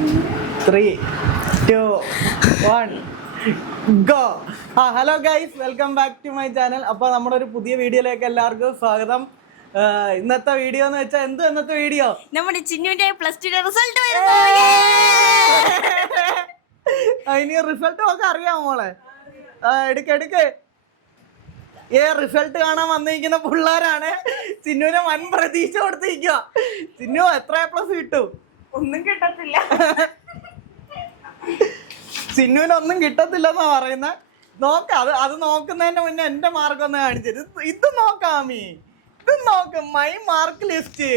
3, 2, 1, go. Hello guys, welcome back to my channel. അപ്പോൾ നമ്മുടെ ഒരു പുതിയ വീഡിയോയിലേക്ക് എല്ലാവർക്കും സ്വാഗതം. ഇന്നത്തെ വീഡിയോ എന്ന് വെച്ചാൽ ഇന്നത്തെ വീഡിയോ നമ്മുടെ ചിന്നുവിന്റെ +2 റിസൾട്ട് ഇനി റിസൾട്ട് ഒക്കെ അറിയാമോ മോളെ? എടുക്ക് റിസൾട്ട് കാണാൻ വന്നിരിക്കുന്ന പിള്ളേരാണ്. ചിന്നുവിനെ വൻ പ്രതീക്ഷ കൊടുത്തിരിക്കുക. ചിന്നു എത്ര A+ കിട്ടും? ഒന്നും കിട്ടത്തില്ല. ചിന്നുവിന് ഒന്നും കിട്ടത്തില്ലെന്നാ പറയുന്നത്. നോക്കാം, അത് നോക്കുന്നതിന്റെ മുന്നേ എന്റെ മാർക്ക് ഒന്ന് കാണിച്ചത്. ഇത് നോക്കാമീ, ഇത് നോക്ക്, മൈ മാർക്ക് ലിസ്റ്റ്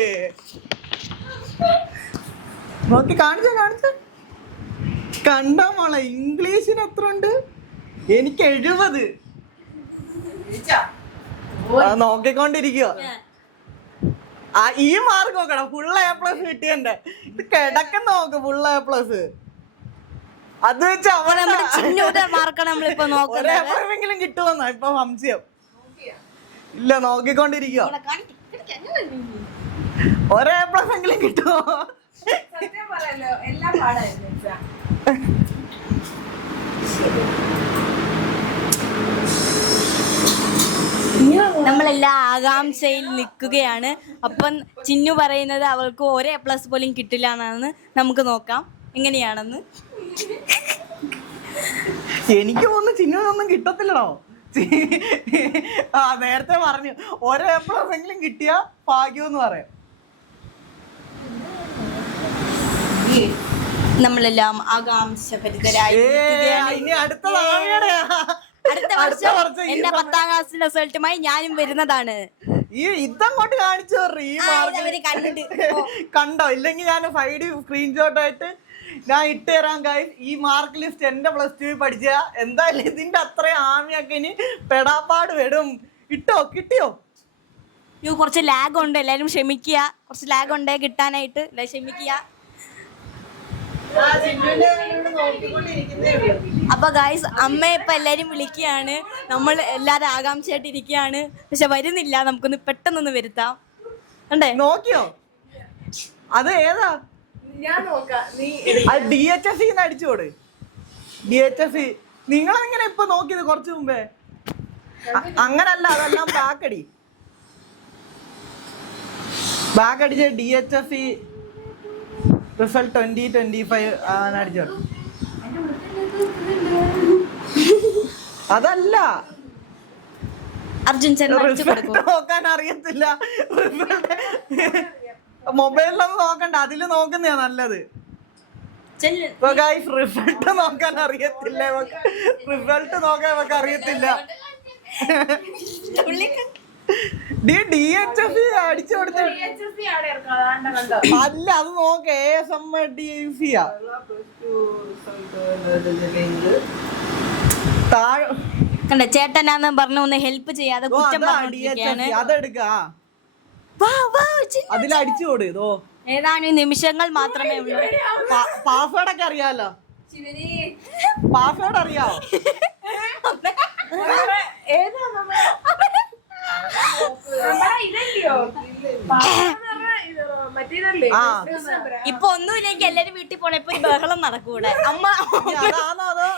നോക്കി കാണിച്ച കണ്ടോ മോളെ? ഇംഗ്ലീഷിന് എത്ര ഉണ്ട്? എനിക്ക് 70. നോക്കിക്കൊണ്ടിരിക്കുക. ഈ മാർക്ക് നോക്കണം, ഫുൾ A+ കിട്ടിയന്റെ. ഇത് കിടക്കുന്ന നോക്ക്, ഫുൾ A+. അത് വെച്ച് ഒരെങ്കിലും കിട്ടുമെന്നാ ഇപ്പൊ സംശയം. ഇല്ല, നോക്കിക്കൊണ്ടിരിക്കുക. ഒരേ A+ എങ്കിലും കിട്ടുമോ? നമ്മളെല്ലാം ആകാംക്ഷയിൽ നിൽക്കുകയാണ്. അപ്പം ചിന്നു പറയുന്നത് അവൾക്ക് ഒരു A+ പോലും കിട്ടില്ല എന്നാണ്. നമുക്ക് നോക്കാം എങ്ങനെയാണെന്ന്. എനിക്ക് തോന്നുന്നു ചിന്നുവിനൊന്നും കിട്ടത്തില്ലടോ. നേരത്തെ പറഞ്ഞു ഒരേ A+ എങ്കിലും കിട്ടിയ ഭാഗ്യം എന്ന് പറയാം. നമ്മളെല്ലാം ആകാംക്ഷഭരിതരായി അടുത്ത വർഷം എന്റെ 10ാം ക്ലാസ് റിസൾട്ടുമായി ഞാനും വരുന്നതാണ്. ഇതങ്ങോട്ട് കാണിച്ചു ഈ മാർക്ക് കണ്ടോ? ഇല്ലെങ്കിൽ ഞാൻ 5D സ്ക്രീൻഷോട്ട് ആയിട്ട് ഞാൻ ഇട്ട് തരാം ഗൈസ്. ഈ മാർക്ക് ലിസ്റ്റ് എന്റെ +2 പഠിച്ച എന്തായാലും ഇതിന്റെ അത്രയും ആമിയൊക്കെ ഇനി പെടാപ്പാട് വരും. കിട്ടിയോ? കുറച്ച് ലാഗ് ഉണ്ട്, എല്ലാരും ക്ഷമിക്കുക. കുറച്ച് ലാഗ് ഉണ്ട് കിട്ടാനായിട്ട്, ക്ഷമിക്കുക. അപ്പൊ ഗൈസ്, അമ്മ ഇപ്പൊ എല്ലാരും വിളിക്കുകയാണ്. നമ്മൾ എല്ലാരും ആകാംക്ഷയായിട്ട് ഇരിക്കുകയാണ്. പക്ഷെ വരുന്നില്ല. നമുക്കൊന്ന് പെട്ടെന്നൊന്ന് വരുത്താം. കണ്ടേ? നോക്കിയോ? അത് ഏതാ? DHSE അടിച്ചോട്. DHSE നിങ്ങളെങ്ങനെ ഇപ്പൊ നോക്കിയത്? കുറച്ച് മുമ്പേ അങ്ങനല്ല, അതെല്ലാം ബാക്ക് അടിച്ച DHSE റിസൾട്ട് 2025 അടിച്ചോട്. അതല്ല, അർജുൻ നോക്കാൻ അറിയത്തില്ല. മൊബൈലിലൊന്നും നോക്കണ്ട, അതില് നോക്കുന്നതാ നല്ലത്. റിസൾട്ട് നോക്കാൻ അറിയത്തില്ല. റിസൾട്ട് നോക്കാൻ നമുക്ക് അറിയത്തില്ല. DHSE അടിച്ചു കൊടുത്ത അല്ല, അത് നോക്ക. ASMDC കണ്ട ചേട്ടനാന്ന് പറഞ്ഞു ഒന്ന് ഹെൽപ്പ് ചെയ്യാതെ അതെടുക്ക. അതിലടിച്ചു കൊടു. ഏതാനും നിമിഷങ്ങൾ മാത്രമേ ഉള്ളൂ. പാസ്വേഡ് ഒക്കെ അറിയാലോ? പാസ്വേഡ് അറിയാവോ? ഇപ്പൊ ഒന്നുമില്ലെങ്കിൽ എല്ലാരും വീട്ടിൽ പോണപ്പോ ബഹളം നടക്കൂടെ. അമ്മ അതോ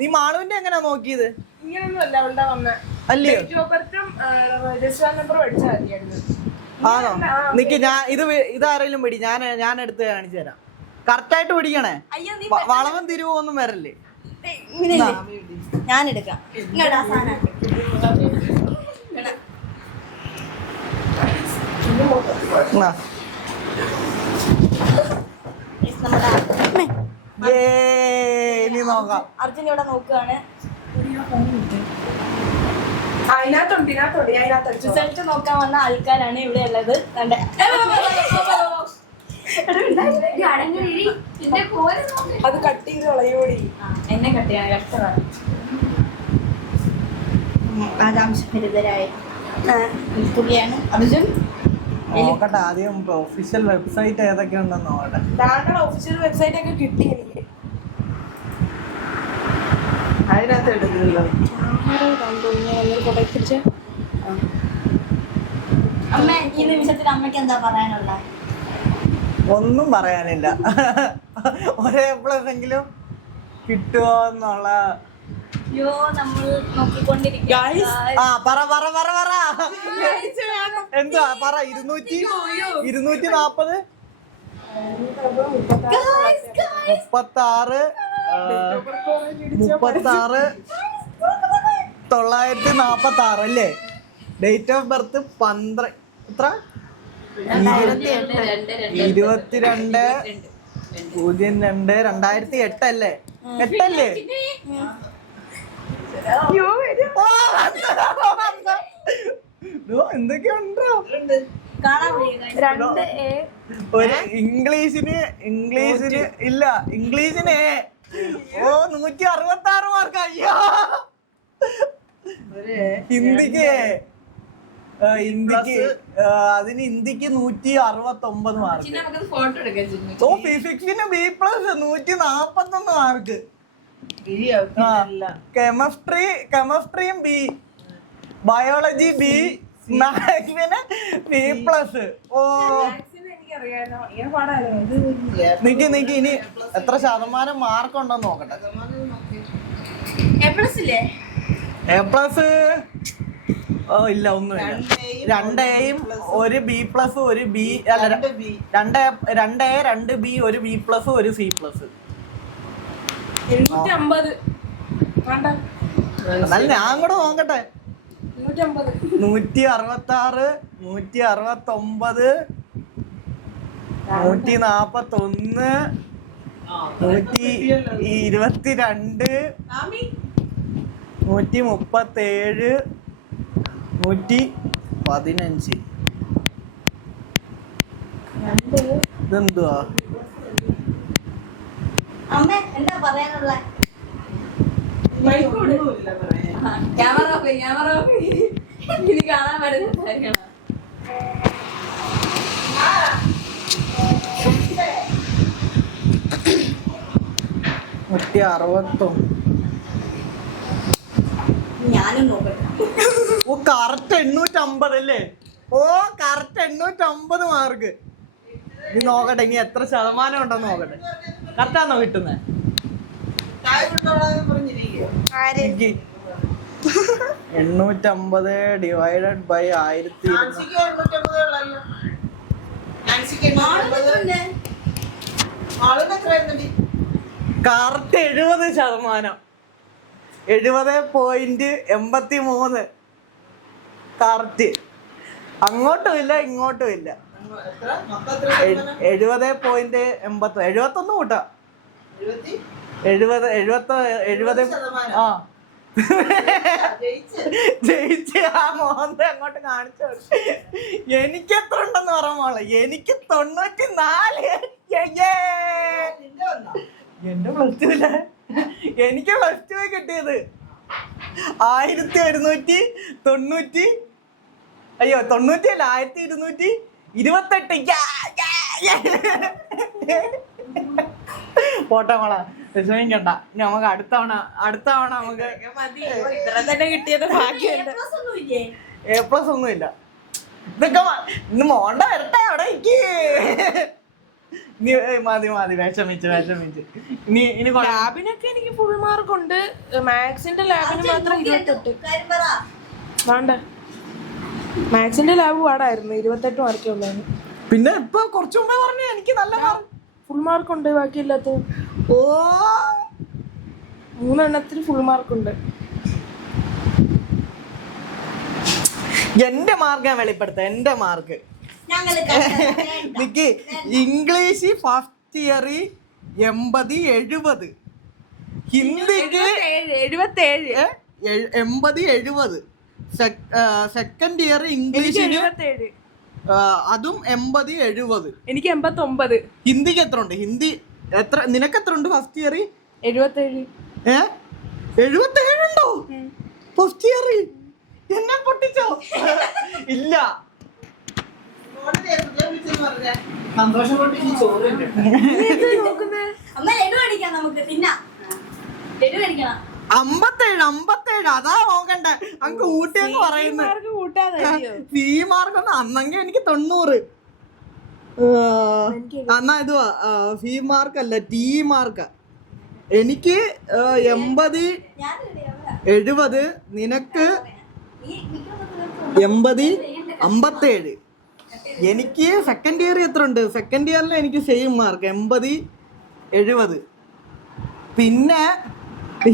നീ മാളുവിന്റെ എങ്ങനെയാ നോക്കിയത്? ആണോ? നിക്ക്, ഞാൻ ഇതാരെങ്കിലും പിടി. ഞാൻ എടുത്ത് കാണിച്ചു തരാം. കറക്റ്റായിട്ട് പിടിക്കണേ. വളവും തിരിവും ഒന്നും വരല്ലേ. ഞാൻ എടുക്കാം. അർജുൻ ഇവിടെ നോക്കുകയാണ്. റിസൾട്ട് നോക്കാൻ വന്ന ആൾക്കാരാണ് ഇവിടെ ഉള്ളത്. അത് കട്ട് ചെയ്ത് കളയോടി. എന്നെ കട്ട് ചെയ്യാൻ കഷ്ടമാണ്. ആകാംക്ഷഭരിതരായി നിൽക്കുകയാണ് അർജുൻ. നോക്കട്ടെ ആദ്യം ഒഫീഷ്യൽ വെബ്സൈറ്റ് ഏതൊക്കെ ഉണ്ടെന്ന് നോക്കട്ടെ. താങ്കളുടെ ഒഫീഷ്യൽ വെബ്സൈറ്റ് ഒക്കെ കിട്ടി എനിക്ക്. അതിനകത്ത് എടുക്കുന്നില്ല. അമ്മ ഈ നിമിഷത്തിൽ അമ്മയ്ക്ക് എന്താ പറയാനുള്ളത്? ഒന്നും പറയാനില്ല. ഒരേ പ്ലസ് എങ്കിലും കിട്ടുമോ എന്നുള്ള. അയ്യോ നമ്മൾ നോക്കിക്കൊണ്ടിരിക്കുക. ആ പറ എന്തുവാ പറ. 240 36 946 അല്ലേ? ഡേറ്റ് ഓഫ് ബർത്ത് 22/02/2008 അല്ലേ? 8 അല്ലേ? എന്തൊക്കെയുണ്ടോ ഒരു ഇംഗ്ലീഷിന് ഇല്ല. ഇംഗ്ലീഷിന് 166 മാർക്ക്. അയ്യോ. ഹിന്ദിക്ക് അതിന് ഹിന്ദിക്ക് 169 മാർക്ക്. ഫിസിക്സിന് B+ 141 മാർക്ക്. കെമിസ്ട്രിയും B, ബയോളജി B, മാത്സിന് B+. ഓ നിക്ക് ഇനി എത്ര ശതമാനം മാർക്ക് ഉണ്ടെന്ന് നോക്കട്ടെ. A+ ഓ ഇല്ല, ഒന്നുമില്ല. 2 Aയും 1 B+, 1 B അല്ല 2 A 2 B 1 B+, 1 C+. 750. എന്നാലും ഞാൻ കൂടെ നോക്കട്ടെ. 166 169 141 122 137 115. ഇതെന്തുവാ? അമ്മ എന്താ പറയാനുള്ള? ക്യാമറ ഇത് കാണാൻ പറ്റുന്ന 169. ഞാനും നോക്കട്ടെ. ഓ കറക്റ്റ് 850 അല്ലേ? ഓ കറക്റ്റ് 850 മാർക്ക്. നീ നോക്കട്ടെ ഇനി എത്ര ശതമാനം ഉണ്ടെന്ന് നോക്കട്ടെ. കറക്റ്റാണോ കിട്ടുന്നത്? 850 ഡിവൈഡഡ് ബൈ 1000. കറക്റ്റ് 70%. 70.83 കറക്റ്റ്. അങ്ങോട്ടും ഇല്ല ഇങ്ങോട്ടും ഇല്ല. 70.80 71 കൂട്ടാ. 70 ആ ജയിച്ച് ആ മോന്ത അങ്ങോട്ട് കാണിച്ചു. എനിക്ക് എത്ര ഉണ്ടെന്ന് പറഞ്ഞോളെ. എനിക്ക് 94. എന്റെ +2 ഇല്ല. എനിക്ക് +2 കിട്ടിയത് 1190. അയ്യോ 90 അല്ല 1228. പോട്ടെ മോളെ, വിഷമിക്കണ്ട. നമുക്ക് അടുത്ത തവണ നമുക്ക് തന്നെ കിട്ടിയത് ഭാഗ്യമുണ്ട്. A+ ഒന്നുമില്ല. ഇതൊക്കെ ഇന്ന് മോണ്ട വരട്ടെ അവിടെ. മതി വിഷമിച്ച് ഇനി ലാബിനൊക്കെ എനിക്ക് ഫുൾ മാർക്ക് ഉണ്ട്. മാത്സിന്റെ ലാബിന് മാത്രം 28. വേണ്ട, മാത്സിന്റെ ലാബ് പാടായിരുന്നു. 28 മാർക്കേ ഉള്ളായിരുന്നു. പിന്നെ ഇപ്പൊ കുറച്ചു മുമ്പേ പറഞ്ഞു എനിക്ക് നല്ല ഫുൾ മാർക്ക് ഉണ്ട്. ബാക്കിയില്ലാത്ത ഓ 3 എണ്ണത്തിന് ഫുൾ മാർക്ക് ഉണ്ട്. എന്റെ മാർക്ക് ഞാൻ വെളിപ്പെടുത്താം. എന്റെ mark Nick. English first year 80-70. ഹിന്ദിക്ക് 80-70. സെക്കൻഡ് ഇയർ ഇംഗ്ലീഷിന് അതും 80-70. എനിക്ക് 89. ഹിന്ദിക്ക് എത്ര ഉണ്ട്? ഹിന്ദി എത്ര? നിനക്ക് എത്ര ഉണ്ട് ഫസ്റ്റ് ഇയർ? 77. 77 ഉണ്ടോ ഫസ്റ്റ് ഇയർ? എന്നെ പൊട്ടിച്ചോ? ഇല്ല. സന്തോഷം കൊണ്ട് ഈ ചോറ് അമ്മ ലഡു അടിക്കാം നമുക്ക്. തിന്നാ ലഡു അടിക്കണം. 57 അതാ നോക്കണ്ടേ. അങ്ങ് ഊട്ടിയെന്ന് പറയുന്നത്. സി മാർക്ക് ഒന്ന് അന്നെങ്കിൽ എനിക്ക് 90. എന്നാ ഇതുവാ ഫീ മാർക്ക് അല്ല ടി മാർക്ക്. എനിക്ക് 80 70, നിനക്ക് 80 57. എനിക്ക് സെക്കൻഡ് ഇയർ എത്ര ഉണ്ട്? സെക്കൻഡ് ഇയറിൽ എനിക്ക് സെയിം മാർക്ക് 80 70. പിന്നെ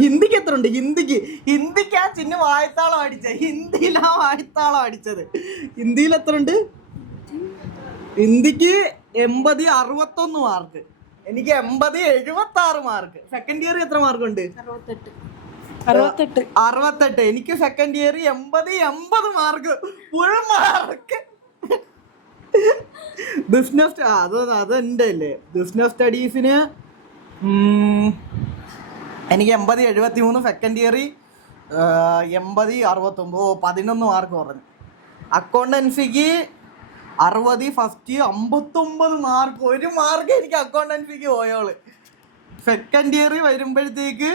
ഹിന്ദിക്ക് എത്ര ഉണ്ട്? ഹിന്ദിക്ക് ആ ചിഹ്ന വായത്താളം അടിച്ചത്. ഹിന്ദിയിലാ വായത്താളം അടിച്ചത്. ഹിന്ദിയിൽ എത്ര ഉണ്ട്? ഹിന്ദിക്ക് 80 61 മാർക്ക്. എനിക്ക് 80 76 മാർക്ക്. സെക്കൻഡ് ഇയർ എത്ര മാർക്ക് ഉണ്ട്? 68. എനിക്ക് second year 80 mark. Full mark. Business അതെന്റെ അല്ലേ. ബിസിനസ് സ്റ്റഡീസിന് എനിക്ക് 80 73. Second year 80 69. 11 മാർക്ക് കുറഞ്ഞു. അക്കൗണ്ടൻസിക്ക് 60 ഫസ്റ്റ് 59 മാർക്ക്. 1 മാർക്ക് എനിക്ക് അക്കൗണ്ടൻസിക്ക് പോയോള്. സെക്കൻഡ് ഇയർ വരുമ്പോഴത്തേക്ക്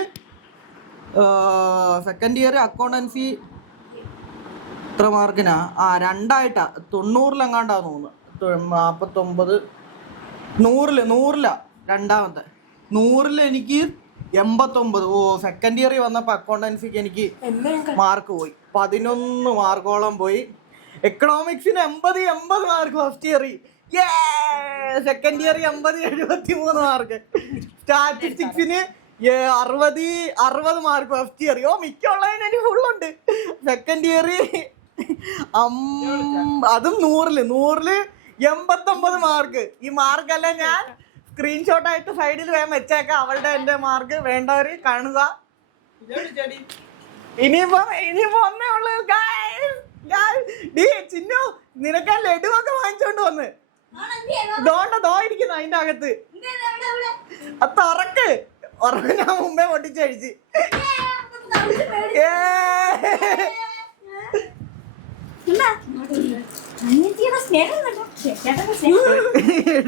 സെക്കൻഡ് ഇയർ അക്കൗണ്ടൻസി എത്ര മാർക്കിനാ? 2 90 തോന്നുന്നു. 49 100 രണ്ടാമത്തെ 100 എനിക്ക് 89. സെക്കൻഡ് ഇയറിൽ വന്നപ്പോൾ അക്കൗണ്ടൻസിക്ക് എനിക്ക് മാർക്ക് പോയി. 11 മാർക്കോളം പോയി. എക്കണോമിക്സിന് 80 mark first year. Second year 80 73 mark. സ്റ്റാറ്റിസ്റ്റിക്സിന് 60 മാർക്ക് ഫസ്റ്റ് ഇയർ. മിക്കുള്ളതിന് എനിക്ക് ഫുള്ളുണ്ട്. സെക്കൻഡ് ഇയർ അതും 100 89 മാർക്ക്. ഈ മാർക്കെല്ലാം ഞാൻ സ്ക്രീൻഷോട്ടായിട്ട് സൈഡിൽ വേഗം വെച്ചേക്കാം. അവളുടെ എൻ്റെ മാർക്ക് വേണ്ടവര് കാണുക. ഇനിയിപ്പോ ഒന്നേ ഉള്ളൂ. ചിന്നു നിനക്ക് ലഡുവൊക്കെ വാങ്ങിച്ചോണ്ട് വന്ന് ദോ ഇരിക്കുന്നു അതിന്റെ അകത്ത്. അത് തുറക്ക്. ഞാൻ മുമ്പേ പൊട്ടിച്ചഴിച്ച്.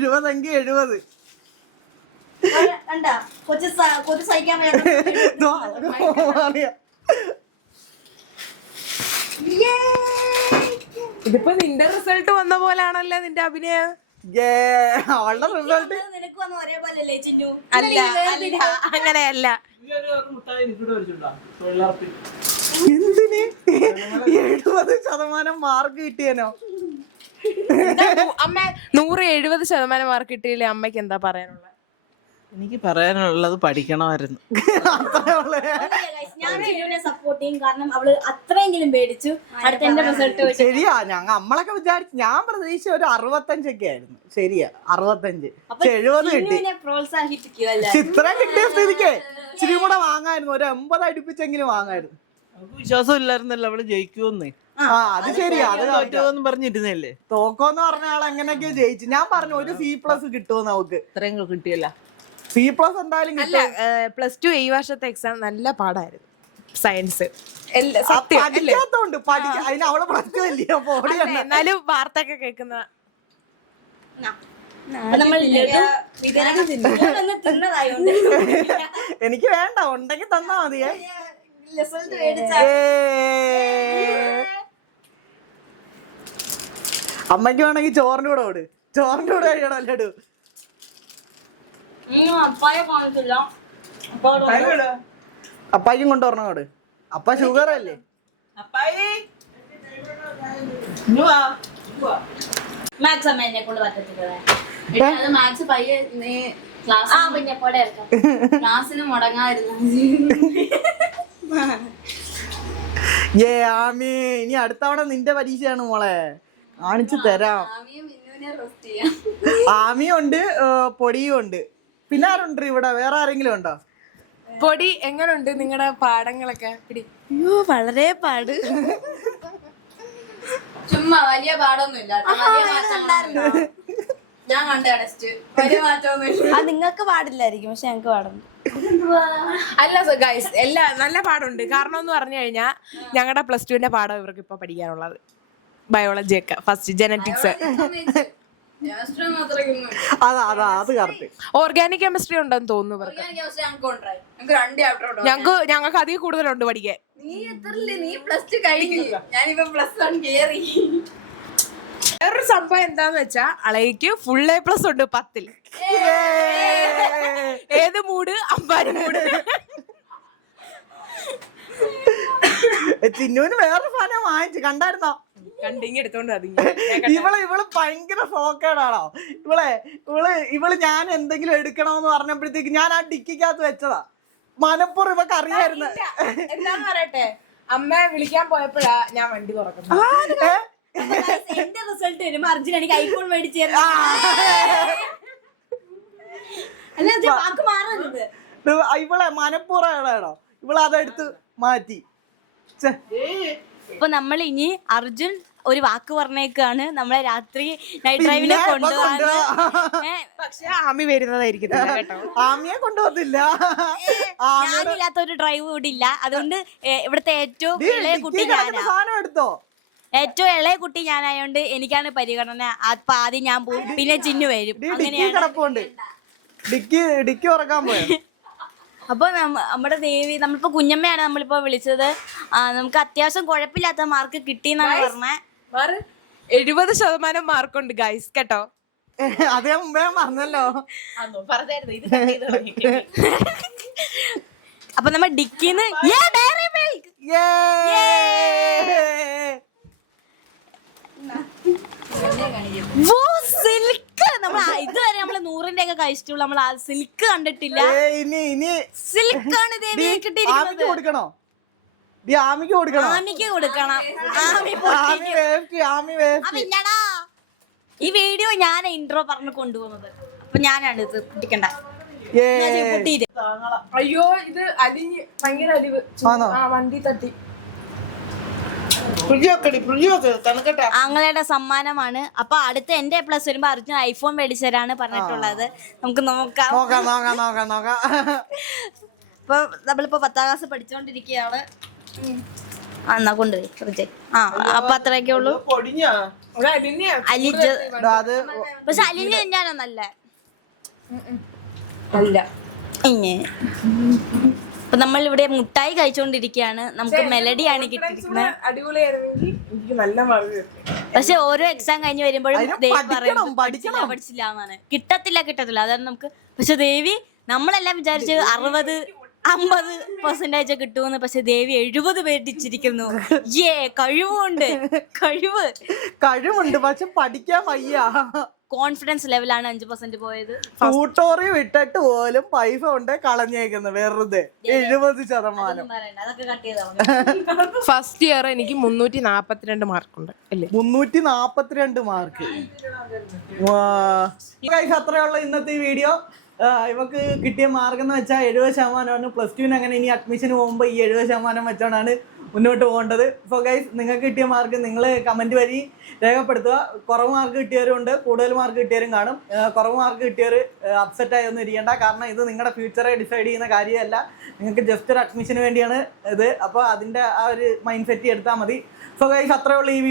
70 ഇതിപ്പോ നിന്റെ റിസൾട്ട് വന്ന പോലാണല്ലോ നിന്റെ അഭിനയം. അവളുടെ റിസൾട്ട് അല്ല അങ്ങനെയല്ല. എന്തിന് 70% മാർക്ക് കിട്ടിയനോ? അമ്മ 170% മാർക്ക് കിട്ടിയില്ലേ അമ്മയ്ക്ക് എന്താ പറയാനുള്ളത്? എനിക്ക് പറയാനുള്ളത് പഠിക്കണമായിരുന്നു. ഞാൻ ചിന്നുവിനെ സപ്പോർട്ട് ചെയ്യും. കാരണം അവള് അത്രയെങ്കിലും പേടിച്ചു. അടുത്ത എന്റെ റിസൾട്ട് ശരിയാ. നമ്മളൊക്കെ വിചാരിച്ചു. ഞാൻ പ്രതീക്ഷ ഒരു 65 ഒക്കെ ആയിരുന്നു. ശരിയാ 65. 70 കിട്ടി. പ്രോത്സാഹിപ്പിക്കുകയല്ല. ഇത്രയും കിട്ടിയ സ്ഥിതിക്ക് ഇച്ചിരി കൂടെ വാങ്ങായിരുന്നു. ഒരു 80 അടുപ്പിച്ചെങ്കിലും വാങ്ങായിരുന്നു. നമുക്ക് വിശ്വാസം ഇല്ലായിരുന്നല്ലോ അവള് ജയിക്കുമെന്ന്. അത് ശരിയാ. അത് തോറ്റോന്ന് പറഞ്ഞിരുന്നല്ലേ. തോക്കോന്ന് പറഞ്ഞ ആൾ എങ്ങനെയൊക്കെ ജയിച്ചു. ഞാൻ പറഞ്ഞു ഒരു C+ കിട്ടുമോ നമുക്ക്. ഇത്രയും കിട്ടിയല്ല. C+ എന്തായാലും അല്ല +2 ഈ വർഷത്തെ എക്സാം നല്ല പാടായിരുന്നു. സയൻസ് പഠിക്കാത്തോണ്ട് അതിന് അവള് പ്രശ്നമില്ലയോ. എന്നാലും വാർത്ത ഒക്കെ കേൾക്കുന്ന എനിക്ക് വേണ്ട. ഉണ്ടെങ്കിൽ തന്നാ മതിയേ. അമ്മയ്ക്ക് വേണമെങ്കിൽ ചോറിന്റെ കൂടെ ഓട്. ചോറിന്റെ കൂടെ കഴിയണം ലഡു. അപ്പായിക്കും കൊണ്ടുവരണം അവിടെ. അപ്പ ഷുഗർ അല്ലേ? മാത്സ് അമ്മ എന്നെ കൊണ്ട് പറ്റത്തില്ല. മാത്സ് പയ്യെ ക്ലാസ്സിന് മുടങ്ങാതിരുന്നു. ആമി ഇനി അടുത്തവണ നിന്റെ പരീക്ഷയാണ് മോളെ. കാണിച്ചു തരാം. ആമിയും ഉണ്ട്, പൊടിയും ഉണ്ട്. പിന്നെ ആരുണ്ട് ഇവിടെ? വേറെ ആരെങ്കിലും ഉണ്ടോ? പൊടി എങ്ങനുണ്ട് നിങ്ങളുടെ പാഠങ്ങളൊക്കെ? അയ്യോ വളരെ പാട്. ചുമ്മാ വലിയ പാടൊന്നുമില്ല. ഞാൻ കണ്ട ടെസ്റ്റ് വലിയ മാറ്റമൊന്നുമില്ല. അത് നിങ്ങൾക്ക് പാടില്ലായിരിക്കും, പക്ഷെ ഞങ്ങൾക്ക് പാടുന്നു. അല്ല ഗൈസ് എല്ലാ നല്ല പാടുണ്ട്. കാരണം എന്ന് പറഞ്ഞു കഴിഞ്ഞാൽ ഞങ്ങളുടെ +2 പാഠം ഇവർക്ക് ഇപ്പൊ പഠിക്കാനുള്ളത് ബയോളജി ഒക്കെ. ഫസ്റ്റ് ജെനറ്റിക്സ്, ഓർഗാനിക് കെമിസ്ട്രി ഉണ്ടെന്ന് തോന്നുന്നു ഇവർക്ക്. ഞങ്ങൾക്ക് അതിൽ കൂടുതലുണ്ട് പഠിക്കാൻ. നീ എത്രല്ലേ? നീ +2 കഴിഞ്ഞു. ഞാനിപ്പോ +1 കേറി. വേറൊരു സംഭവം എന്താന്ന് വെച്ചാ അളയ്ക്ക് ഫുൾ A+ ഉണ്ട് 10-ൽ. ഏത് മൂഡ്? അമ്പാരി മൂഡ്. ചിന്നുവിന് വേറെ സാധനം വാങ്ങിച്ചു കണ്ടായിരുന്നോ? കണ്ടിങ്ങി എടുത്തോണ്ട് ഇവള് ഭയങ്കര ഫോക്കേടാണോ? ഇവള് ഞാൻ എന്തെങ്കിലും എടുക്കണോന്ന് പറഞ്ഞപ്പോഴത്തേക്ക് ഞാൻ ആ ഡിക്കിക്കകത്ത് വെച്ചതാ. മനപ്പുറം ഇവക്ക് അറിയായിരുന്നു. എന്താന്ന് പറയട്ടെ, അമ്മ വിളിക്കാൻ പോയപ്പോഴാ ഞാൻ വണ്ടി തുറക്കുന്നത്. എന്റെ റിസൾട്ട് വരുമ്പോ അർജുൻ എനിക്ക് ഐഫോൺ മേടിച്ചു മാറുന്നത്. ഇവളെ മനപ്പുറമാണോ? ഇവളതെടുത്ത് മാറ്റി. അപ്പൊ നമ്മൾ ഇനി അർജുൻ ഒരു വാക്ക് പറഞ്ഞേക്കാണ് നമ്മളെ രാത്രി നൈറ്റ് ഡ്രൈവിന് കൊണ്ടുപോകാൻ. പക്ഷെ ആമി വരുന്നതായിരിക്കും കേട്ടോ. ആമിയെ കൊണ്ടുപോകത്തില്ല. ഞാനില്ലാത്ത ഒരു ഡ്രൈവ് ഇവിടെ ഇല്ല. അതുകൊണ്ട് ഇവിടുത്തെ ഏറ്റവും ഇളയ കുട്ടി ഞാനാ. സാധനം എടുത്തോ? ഏറ്റവും ഇളയ കുട്ടി ഞാനായോണ്ട് എനിക്കാണ് പരിഗണന. അപ്പൊ ആദ്യം ഞാൻ പോകും, പിന്നെ ചിന്നു വരും. അങ്ങനെയാണ്. ഡിക്കി ഉറക്കാൻ പോയോ? അപ്പൊ നമ്മുടെ ദേവി, നമ്മളിപ്പോ കുഞ്ഞമ്മയാണ് നമ്മളിപ്പോ വിളിച്ചത്. നമുക്ക് അത്യാവശ്യം കുഴപ്പമില്ലാത്ത മാർക്ക് കിട്ടിയെന്നാണ് പറഞ്ഞത്. 70% മാർക്കുണ്ട് ഗൈസ് കേട്ടോ. അതേ മുമ്പേ പറഞ്ഞല്ലോ. അപ്പൊ നമ്മ ഡിക്കിന്ന് സിൽക്ക് നമ്മൾ ഇതുവരെ നമ്മള് 100-ന്റെ ഒക്കെ കഴിച്ചിട്ടുള്ളൂ. നമ്മൾ ആ സിൽക്ക് കണ്ടിട്ടില്ല. സിൽക്കാണ് ദേവിയെ കിട്ടിയിരിക്കുന്നത്. കൊടുക്കണോ? ആമിക്ക് കൊടുക്കണം. ആമിക്ക് കൊടുക്കണം. പിന്നടാ ഈ വീഡിയോ ഞാൻ ഇൻട്രോ പറഞ്ഞ് കൊണ്ടുപോകുന്നത്. അപ്പൊ ഞാനാണ് ഇത് കുട്ടിക്കണ്ട. അയ്യോ ഇത് അലിഞ്ഞ് ഭയങ്കര അലിവ്. വണ്ടി തട്ടി. ആങ്ങളുടെ സമ്മാനമാണ്. അപ്പൊ അടുത്ത എന്റെ A+ വരുമ്പോ അർജുൻ ഐഫോൺ മേടിച്ചതാണ് പറഞ്ഞിട്ടുള്ളത്. നമുക്ക് നോക്കാം. അപ്പൊ നമ്മളിപ്പോ 10ാം ക്ലാസ് പഠിച്ചോണ്ടിരിക്കുകയാണ്. എന്നാ കൊണ്ടുപോയി. അപ്പൊ അത്രയൊക്കെ ഉള്ളൂ. അലിജ് പക്ഷെ അലിഞ്ഞ് തന്നെയാണോ നല്ല? അല്ല. അപ്പൊ നമ്മൾ ഇവിടെ മുട്ടായി കഴിച്ചോണ്ടിരിക്കുകയാണ്. നമുക്ക് മെലഡിയാണ് കിട്ടിയിരിക്കുന്നത്. പക്ഷെ ഓരോ എക്സാം കഴിഞ്ഞ് വരുമ്പോഴും ദേവി പറയും പഠിച്ചില്ല എന്നാണ്. കിട്ടത്തില്ല. അതാണ് നമുക്ക്. പക്ഷെ ദേവി നമ്മളെല്ലാം വിചാരിച്ച് 60-50% കിട്ടുമെന്ന്. പക്ഷെ ദേവി 70 പേടിച്ചിരിക്കുന്നു. കഴിവുണ്ട് പക്ഷെ പഠിക്കാൻ വയ്യ. കോൺഫിഡൻസ് ലെവലാണ് 5% പോയത്. ട്യൂട്ടോറി വിട്ടിട്ട് പോലും പൈസ കൊണ്ട് കളഞ്ഞേക്കുന്നു വെറുതെ. 70%. അതൊക്കെ കട്ട് ചെയ്താൽ ഫസ്റ്റ് ഇയർ എനിക്ക് 342 മാർക്കുണ്ട് അല്ലേ? 342 മാർക്ക്. അത്രയുള്ള ഇന്നത്തെ വീഡിയോ. ഇവക്ക് കിട്ടിയ മാർക്ക് എന്ന് വെച്ചാൽ 70%. +2 അങ്ങനെ ഇനി അഡ്മിഷന് പോകുമ്പോൾ ഈ 70% വെച്ചോണ്ടാണ് മുന്നോട്ട് പോകേണ്ടത്. സോ ഗൈസ്, നിങ്ങൾക്ക് കിട്ടിയ മാർക്ക് നിങ്ങൾ കമൻറ്റ് വഴി രേഖപ്പെടുത്തുക. കുറവ് മാർക്ക് കിട്ടിയവരുണ്ട്, കൂടുതൽ മാർക്ക് കിട്ടിയവരും കാണും. കുറവ് മാർക്ക് കിട്ടിയവർ അപ്സെറ്റ് ഒന്നും ഇരിക്കേണ്ട. കാരണം ഇത് നിങ്ങളുടെ ഫ്യൂച്ചറെ ഡിസൈഡ് ചെയ്യുന്ന കാര്യമല്ല. നിങ്ങൾക്ക് ജസ്റ്റ് ഒരു അഡ്മിഷന് വേണ്ടിയാണ് ഇത്. അപ്പോൾ അതിൻ്റെ ആ ഒരു മൈൻഡ് സെറ്റ് എടുത്താൽ മതി. സോ ഗൈസ്, അത്രേ ഉള്ളൂ ഈ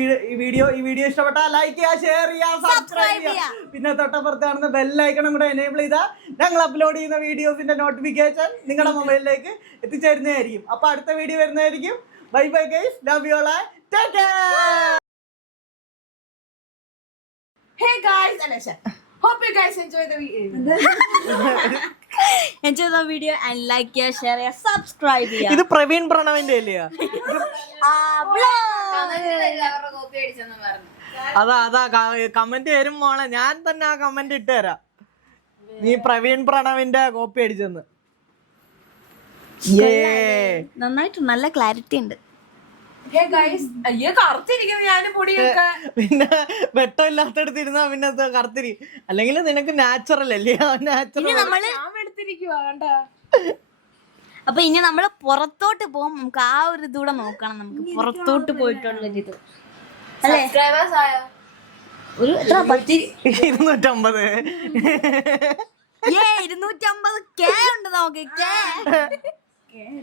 വീഡിയോ ഇഷ്ടപ്പെട്ടാൽ ലൈക്ക് ചെയ്യുക, ഷെയർ ചെയ്യുക, സബ്സ്ക്രൈബ് ചെയ്യുക. പിന്നെ തൊട്ടപ്പുറത്ത് കാണുന്ന ബെല്ലൈക്കണും കൂടെ എനേബിൾ ചെയ്താൽ ഞങ്ങൾ അപ്ലോഡ് ചെയ്യുന്ന വീഡിയോസിന്റെ നോട്ടിഫിക്കേഷൻ നിങ്ങളുടെ മൊബൈലിലേക്ക് എത്തിച്ചേരുന്നതായിരിക്കും. അപ്പോൾ അടുത്ത വീഡിയോ വരുന്നതായിരിക്കും. Bye bye guys, love you all, take care. Hey guys, Anisha, hope you guys enjoy the video. Enjoy the video and like, share, subscribe. ഇത് പ്രവീൺ പ്രണവിന്റെ അല്ലയോ? അതാ കമന്റ് വരും മോളെ. ഞാൻ തന്നെ ആ കമന്റ് ഇട്ട് തരാം. നീ പ്രവീൺ പ്രണവിന്റെ കോപ്പി അടിച്ചെന്ന്. നന്നായിട്ട് നല്ല ക്ലാരിറ്റി ഉണ്ട്. പിന്നെ വെട്ടമില്ലാത്തടത്ത് ഇരുന്നാ പിന്നെ കറുത്തിരി. അല്ലെങ്കിൽ നിനക്ക് നാച്ചുറൽ അല്ലേ? അപ്പൊ ഇനി നമ്മള് പുറത്തോട്ട് പോകും. നമുക്ക് ആ ഒരു ഇതൂടെ നോക്കണം. നമുക്ക് പുറത്തോട്ട് പോയിട്ടുള്ള ഇത് അല്ലേ? ഒരു 250 250K ഉണ്ട് നമുക്ക്.